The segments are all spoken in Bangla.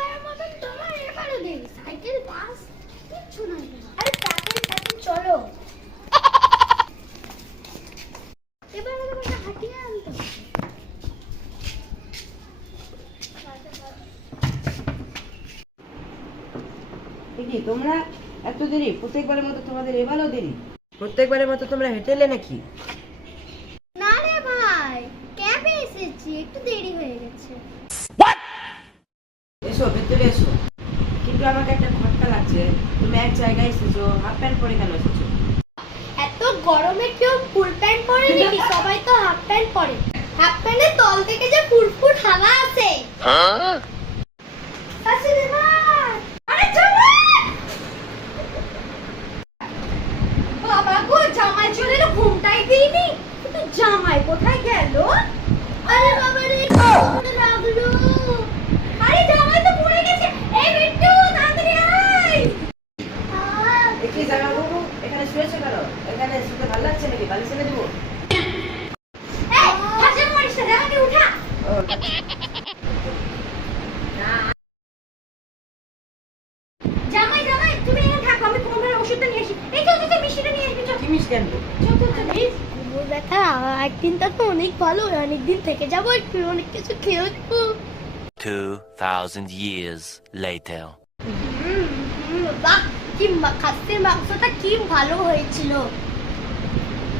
প্রত্যেকবারের মতন তোমার এবারও দেরি সাইকেল বাস কিচ্ছু নাই আরে তাড়াতাড়ি তাড়াতাড়ি চলো। এবার আমাকে হাঁটিয়ে আনতে কি তোমরা এত দেরি? প্রত্যেকবারের মতো তোমাদের এবারও দেরি? প্রত্যেকবারের মতো তোমরা হেঁটে এলে নাকি? না রে ভাই ক্যাবে এসেছি? একটু দেরি হয়ে গেছে। এসো ভেতরে এসো। কিন্তু আমাকে একটা খটকা লাগছে। তুমি এক জায়গায় এসেছ হাফ প্যান্ট পরে কেন এসেছ? এত গরমে কেউ ফুল প্যান্ট পরে নাকি সবাই তো হাফ প্যান্ট পরে। হাফ প্যান্টের তল থেকে যে ফুরফুর হাওয়া আসে আসলে ভাই আরে চলো বাবা গো জামাই চলে এলো ঘুমটাই দিইনি কিন্তু জামাই কোথায় গেল আরে বাবা রে কি লাগল আরে জামাই তো পড়ে গেছে এই বিট্টু তাড়াতাড়ি আয় আহ, দেখি জামা এখানে শুয়েছো কেন? এখানে শুতে ভালো লাগছে নাকি? বালি ছেড়ে দেবো? এই হাসে মরিস না জামাকে উঠা। ও, জামাই জামাই তুমি এখানে থাকো আমি তোমার ওষুধটা নিয়ে আসি। এই চল চল মিষ্টিটা নিয়ে আসবি চল। কি মিষ্টি আনব? চল চল চল ব্যথা একদিনটা তো অনেক ভালো অনেক দিন থেকে যাব একটু অনেক কিছু খেয়ে উঠবো 2,000 years later. বাহ। কি মা- খাসির মাংসটা কি ভালো হয়েছিল?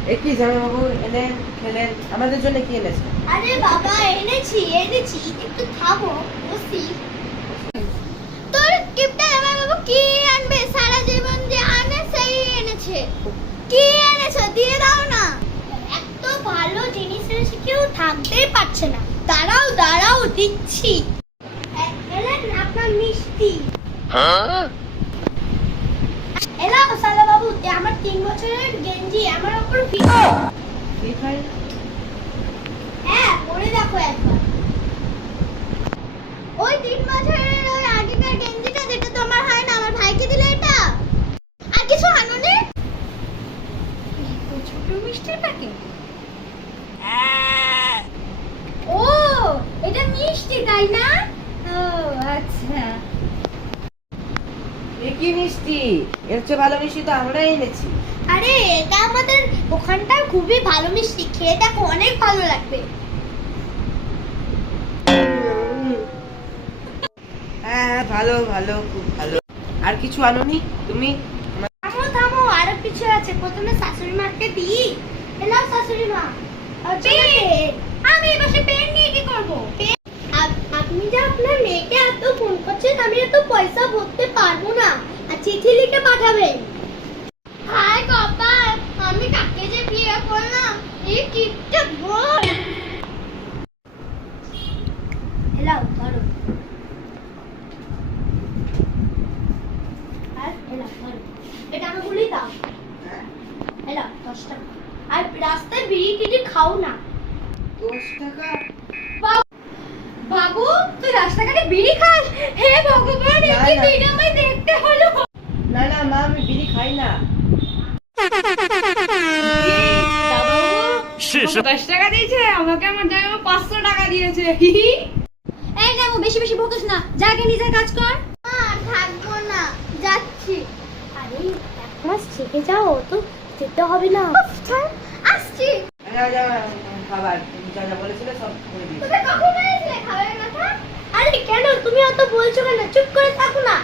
এ কি জামা বাবু এনেন খেলেন আমাদের জন্য কি এনেছো? আরে বাবা এনেছি এনেছি একটু থামো বসি। তোর কিপটা আমার বাবু কি আনবে? সারা জীবন যে আনে সেই এনেছে। কি এনেছো? দিয়ে দাও না। এত ভালো জিনিস এনেছে কেউ থাকতেই পারছে না। দাঁড়াও দাঁড়াও দিচ্ছি। আপনার মিষ্টি। এলা সালা বাবু আমার তিন বছরের গেঞ্জি আমার ওপর ফি- হ্যাঁ পরে দেখো একবার। ওই তিন বছরের ওই আগেকার গেঞ্জিটা যেটা তোমার হয় না আমার ভাইকে দিলে এটা? আর কিছু আনোনি ছোট মিষ্টির প্যাকেট ও এটা মিষ্টি তাই না? ও আচ্ছা। মিষ্টি। এর চেয়ে ভালো মিষ্টি তো আমরাই এনেছি। আরে এটা আমাদের ওখানটার খুবই ভালো মিষ্টি। খেয়ে দেখো অনেক ভালো লাগবে। হ্যাঁ ভালো ভালো খুব ভালো। আর কিছু আনোনি? তুমি? থামো থামো আরও কিছু আছে। প্রথমে শাশুড়ি মাকে দিই। এলাও শাশুড়ি মা। আমি বসে পেন নিয়ে কি করব? আপনি যে আপনার মেয়েকে এত ফোন করছেন আমি এত পয়সা ভরতে পারব না। আর চিঠি লিখে পাঠাবেন হাই কপাল আমি কাকে যে বিয়ে করলাম? এই কিপটা বল এলাও ধরো। আর এলাও ধরো। এটা আমি বলি দাও। এলাও দশ টাকা। আর রাস্তায় বিড়ি টিড়ি খাও না। দশ টাকা? বাবু তুই রাস্তাঘাটে বিড়ি খাস? হে ভগবান কি আমায় হলো না না মা আমি বিড়ি খাই না। দশ টাকা দিয়েছে আমাকে আমার জামাইবাবু পাঁচশো টাকা দিয়েছে। এই না বেশি বেশি বকিস না। যাকে নিজের কাজ কর। থাকব না। যাচ্ছি। আরে এক মাস থেকে যাও তো যেতে হবে না। আসছি। যা যা খাবার যা যা বলেছিলে সব করে দিয়েছি। কখন খাবারের কথা? আরে কেন? তুমি অত বলছো কেন? চুপ করে থাকো না।